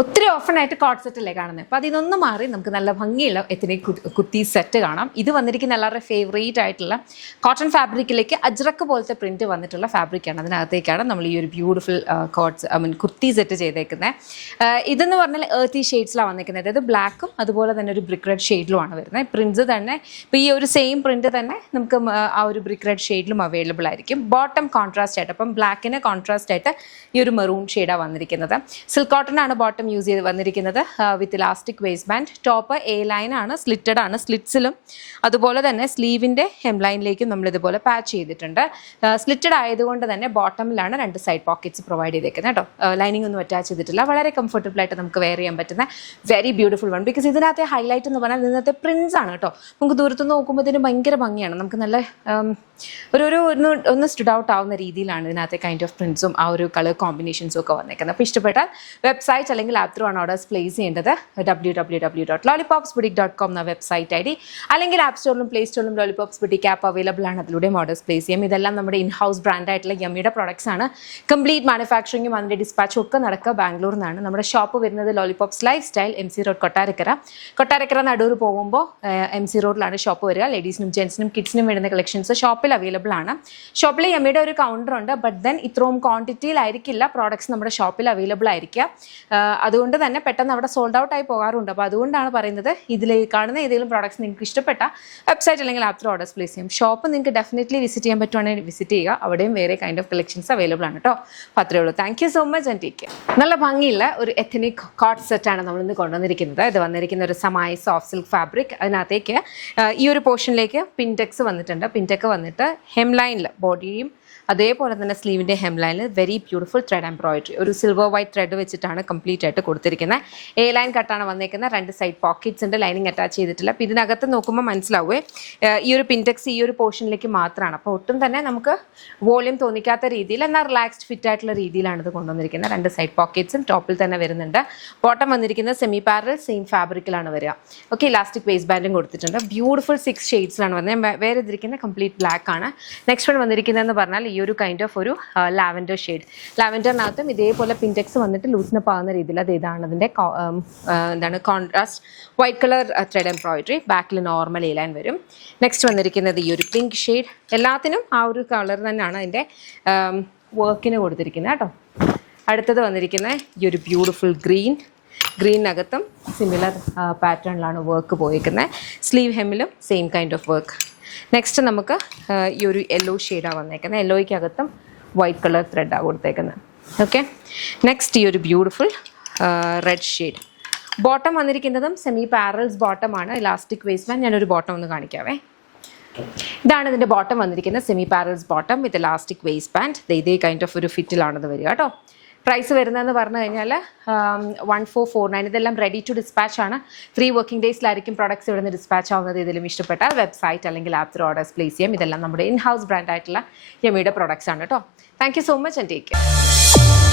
ഒത്തിരി ഓഫണായിട്ട് coat set അല്ലേ കാണുന്നത്. അപ്പോൾ അതിനൊന്ന് മാറി നമുക്ക് നല്ല ഭംഗിയുള്ള എത്തിനിക് കുർത്തി സെറ്റ് കാണാം. ഇത് വന്നിരിക്കുന്ന എല്ലാവരുടെ ഫേവറേറ്റ് ആയിട്ടുള്ള കോട്ടൺ ഫാബ്രിക്കിലേക്ക് അജ്രക്ക് പോലത്തെ പ്രിന്റ് വന്നിട്ടുള്ള ഫാബ്രിക്കാണ്. അതിനകത്തേക്കാണ് നമ്മൾ ഈ ഒരു ബ്യൂട്ടിഫുൾ കുർത്തി സെറ്റ് ചെയ്തേക്കുന്നത്. ഇതെന്ന് പറഞ്ഞാൽ ഏർത്തി ഷെയ്ഡ്സിലാണ് വന്നിരിക്കുന്നത്. അതായത് ബ്ലാക്കും അതുപോലെ തന്നെ ഒരു ബ്രിക്ക് റെഡ് ഷെയ്ഡിലുമാണ് വരുന്നത്. പ്രിന്റ്സ് തന്നെ ഇപ്പോൾ ഈ ഒരു സെയിം പ്രിന്റ് തന്നെ നമുക്ക് ആ ഒരു ബ്രിക്ക് റെഡ് ഷെയ്ഡിലും അവൈലബിൾ ആയിരിക്കും. ബോട്ടം കോൺട്രാസ്റ്റ് ആയിട്ട്, അപ്പം ബ്ലാക്കിന് കോൺട്രാസ്റ്റ് ആയിട്ട് ഈ ഒരു മെറൂൺ ഷെയ്ഡാണ് വന്നിരിക്കുന്നത്. സിൽക്ക് കോട്ടൺ ആണ് ബോട്ടം യൂസ് ചെയ്ത് വന്നിരിക്കുന്നത് with elastic waist band. Top A line ആണ്, സ്ലിറ്റഡ് ആണ്, സ്ലിറ്റ്സിലും അതുപോലെ തന്നെ സ്ലീവിൻ്റെ ഹെം ലൈനിലേക്കും നമ്മൾ ഇതുപോലെ പാച്ച് ചെയ്തിട്ടുണ്ട്. സ്ലിറ്റഡ് ആയതുകൊണ്ട് തന്നെ ബോട്ടമിലാണ് 2 സൈഡ് പോക്കറ്റ്സ് പ്രൊവൈഡ് ചെയ്തേക്കുന്നത് കേട്ടോ. ലൈനിങ് ഒന്നും അറ്റാച്ച് ചെയ്തിട്ടില്ല. വളരെ കംഫർട്ടബിൾ ആയിട്ട് നമുക്ക് വെയർ ചെയ്യാൻ പറ്റുന്ന വെരി ബ്യൂട്ടിഫുൾ വൺ. ബിക്കോസ് ഇതിനകത്തെ ഹൈലൈറ്റ് എന്ന് പറഞ്ഞാൽ ഇതിനകത്തെ പ്രിന്റ്സ് ആണ് കേട്ടോ. നമുക്ക് ദൂരത്തുനിന്ന് നോക്കുമ്പോൾ ഇതിന് ഭയങ്കര ഭംഗിയാണ്. നമുക്ക് നല്ല ഒന്ന് സ്റ്റുഡ് ഔട്ട് ആവുന്ന രീതിയിലാണ് ഇതിനകത്തെ കൈൻഡ് ഓഫ് പ്രിന്റ്സും ആ ഒരു കളർ കോമ്പിനേഷൻസും ഒക്കെ വന്നേക്കുന്നത്. അപ്പോൾ ഇഷ്ടപ്പെട്ടാൽ വെബ്സൈറ്റ് അല്ലെങ്കിൽ ആപ്പ് ത്രൂ ആണ് ഓർഡേഴ്സ് പ്ലേസ് ചെയ്യേണ്ടത്. www.lollipopsboutique.com എന്ന വെബ്സൈറ്റ് ID, അല്ലെങ്കിൽ ആപ്പ് സ്റ്റോറിലും പ്ലേ സ്റ്റോറിലും ലോളിപോപ്സ് ബുട്ടീക്ക് ആപ്പ് അവൈലബിൾ ആണ്. അതിലൂടെയും ഓർഡേഴ്സ് പ്ലേസ് ചെയ്യാം. ഇതെല്ലാം നമ്മുടെ ഇൻ ഹൗസ് ബ്രാൻഡായിട്ടുള്ള യമ്മിയുടെ പ്രോഡക്ട്സ് ആണ്. കംപ്ലീറ്റ് മാനുഫാക്ചറിങ്ങും അതിൻ്റെ ഡിസ്പാച്ചും ഒക്കെ നടക്കുക ബാംഗ്ലൂരിൽ നിന്നാണ്. നമ്മുടെ ഷോപ്പ് വരുന്നത് Lollipops lifestyle MC road Kottarakkara നടൂർ പോകുമ്പോൾ MC റോഡിലാണ് ഷോപ്പ് വരിക. ലേഡീസിനും ജെൻസിനും കിഡ്സിനും വരുന്ന കളക്ഷൻസ് ഷോപ്പിൽ അവൈലബിൾ ആണ്. ഷോപ്പിൽ യമ്മിയുടെ ഒരു കൗണ്ടർ ഉണ്ട്. ബട്ട് ദെൻ ഇത്രയും ക്വാണ്ടിറ്റിയിലായിരിക്കില്ല പ്രോഡക്ട്സ് നമ്മുടെ ഷോപ്പിൽ അവൈലബിൾ ആയിരിക്കുക. അതുകൊണ്ട് തന്നെ പെട്ടെന്ന് അവിടെ സോൾഡ് ഔട്ട് ആയി പോകാറുണ്ട്. അപ്പോൾ അതുകൊണ്ടാണ് പറയുന്നത്, ഇതിൽ കാണുന്ന ഏതെങ്കിലും പ്രോഡക്ട്സ് നിങ്ങൾക്ക് ഇഷ്ടപ്പെട്ട വെബ്സൈറ്റ് അല്ലെങ്കിൽ ആപ്പ് ത്രൂ ഓർഡേഴ്സ് പ്ലേസ് ചെയ്യും. ഷോപ്പ് നിങ്ങൾക്ക് ഡെഫിനറ്റ്ലി വിസിറ്റ് ചെയ്യാൻ പറ്റുവാണെങ്കിൽ വിസിറ്റ് ചെയ്യുക. അവിടെയും വേറെ കൈൻഡ് ഓഫ് കളക്ഷൻസ് അവൈലബിൾ ആണ് കേട്ടോ. അപ്പോൾ അത്രേ ഉള്ളൂ. Thank you so much and take care. നല്ല ഭംഗിയുള്ള ഒരു എത്തനിക് കോട്ട് സെറ്റാണ് നമ്മളിന്ന് കൊണ്ടുവന്നിരിക്കുന്നത്. ഇത് വന്നിരിക്കുന്ന ഒരു സമായി സോഫ്റ്റ് സിൽക്ക് ഫാബ്രിക്. അതിനകത്തേക്ക് ഈ ഒരു പോർഷനിലേക്ക് പിൻടെക്സ് വന്നിട്ടുണ്ട്. പിൻടെക്ക് വന്നിട്ട് ഹെം ലൈനിൽ ബോഡിയും അതേപോലെ തന്നെ സ്ലീവിൻ്റെ ഹെം ലൈനിൽ വെരി ബ്യൂട്ടിഫുൾ ത്രെഡ് എംബ്രോയിഡറി, ഒരു സിൽവർ വൈറ്റ് ത്രെഡ് വെച്ചിട്ടാണ് കംപ്ലീറ്റ് ആയിട്ട് കൊടുത്തിരിക്കുന്നത്. എ ലൈൻ കട്ടാണ് വന്നിരിക്കുന്നത്. 2 സൈഡ് പോക്കറ്റ്സ് ഉണ്ട്. ലൈനിങ് അറ്റാച്ച് ചെയ്തിട്ടില്ല. അപ്പോൾ ഇതിനകത്ത് നോക്കുമ്പോൾ മനസ്സിലാവുമേ ഈ ഒരു പിൻടെക്സ് ഈ ഒരു പോർഷനിലേക്ക് മാത്രമാണ്. അപ്പോൾ ഒട്ടും തന്നെ നമുക്ക് വോളിയം തോന്നിക്കാത്ത രീതിയിൽ എന്നാൽ റിലാക്സ്ഡ് ഫിറ്റ് ആയിട്ടുള്ള രീതിയിലാണ് ഇത് കൊണ്ടുവന്നിരിക്കുന്നത്. 2 സൈഡ് പോക്കറ്റ്സും ടോപ്പിൽ തന്നെ വരുന്നുണ്ട്. ബോട്ടം വന്നിരിക്കുന്നത് സെമി പാരൽ സെയിം ഫാബ്രിക്കിലാണ് വരിക. ഓക്കെ, ഇലാസ്റ്റിക് വേസ്റ്റ് ബാൻഡും കൊടുത്തിട്ടുണ്ട്. ബ്യൂട്ടിഫുൾ 6 ഷെയ്ഡ്സിലാണ് വന്നത്. വേറെ ഇതിരിക്കുന്നത് കംപ്ലീറ്റ് ബ്ലാക്ക് ആണ്. നെക്സ്റ്റ് വൺ വന്നിരിക്കുന്നതെന്ന് പറഞ്ഞാൽ ഈ ഒരു കൈൻഡ് ഓഫ് ഒരു ലാവൻഡർ ഷെയ്ഡ്. ലാവൻഡറിനകത്തും ഇതേപോലെ പിൻടെക്സ് വന്നിട്ട് ലൂസിനപ്പ് ആകുന്ന രീതിയിൽ അത് ഇതാണ് അതിൻ്റെ എന്താണ് contrast white colour thread embroidery. ബാക്കിൽ നോർമൽ എ ലൈൻ വരും. നെക്സ്റ്റ് വന്നിരിക്കുന്നത് ഈ ഒരു പിങ്ക് ഷെയ്ഡ്. എല്ലാത്തിനും ആ ഒരു കളർ തന്നെയാണ് അതിൻ്റെ വർക്കിന് കൊടുത്തിരിക്കുന്നത് കേട്ടോ. അടുത്തത് വന്നിരിക്കുന്നത് ഈ ഒരു ബ്യൂട്ടിഫുൾ ഗ്രീനകത്തും സിമിലർ പാറ്റേണിലാണ് വർക്ക് പോയിരിക്കുന്നത്. സ്ലീവ് ഹെമ്മിലും same kind of work. Next നമുക്ക് ഈ ഒരു യെല്ലോ ഷെയ്ഡാണ് വന്നേക്കുന്നത്. യെല്ലോയ്ക്കകത്തും വൈറ്റ് കളർ ത്രെഡാണ് കൊടുത്തേക്കുന്നത്. ഓക്കെ, നെക്സ്റ്റ് ഈ ഒരു ബ്യൂട്ടിഫുൾ റെഡ് ഷെയ്ഡ്. ബോട്ടം വന്നിരിക്കുന്നതും സെമി പാരൽസ് ബോട്ടമാണ്. Elastic waist band. ഞാനൊരു ബോട്ടം ഒന്ന് കാണിക്കാവേ. ഇതാണ് ഇതിൻ്റെ ബോട്ടം വന്നിരിക്കുന്നത്. Semi parallels bottom with elastic waist band. ഇതേ കൈൻഡ് ഓഫ് ഒരു ഫിറ്റിലാണത് വരിക കേട്ടോ. പ്രൈസ് വരുന്നതെന്ന് പറഞ്ഞു കഴിഞ്ഞാൽ 1449. ഇതെല്ലാം റെഡി ടു ഡിസ്പാച്ച് ആണ്. 3 വർക്കിംഗ് ഡേയ്സിലായിരിക്കും പ്രോഡക്ട്സ് ഇവിടെ നിന്ന് ഡിസ്പാച്ച് ആവുന്നത്. ഇതിലും ഇഷ്ടപ്പെട്ടാൽ വെബ്സൈറ്റ് അല്ലെങ്കിൽ ആപ്പ് ത്രൂ ഓർഡേഴ്സ് പ്ലേസ് ചെയ്യാം. ഇതെല്ലാം നമ്മുടെ ഇൻ ഹൗസ് ബ്രാൻഡ് ആയിട്ടുള്ള യമ്മിയുടെ പ്രോഡക്ട്സ് ആണ് കേട്ടോ. Thank you so much and take care.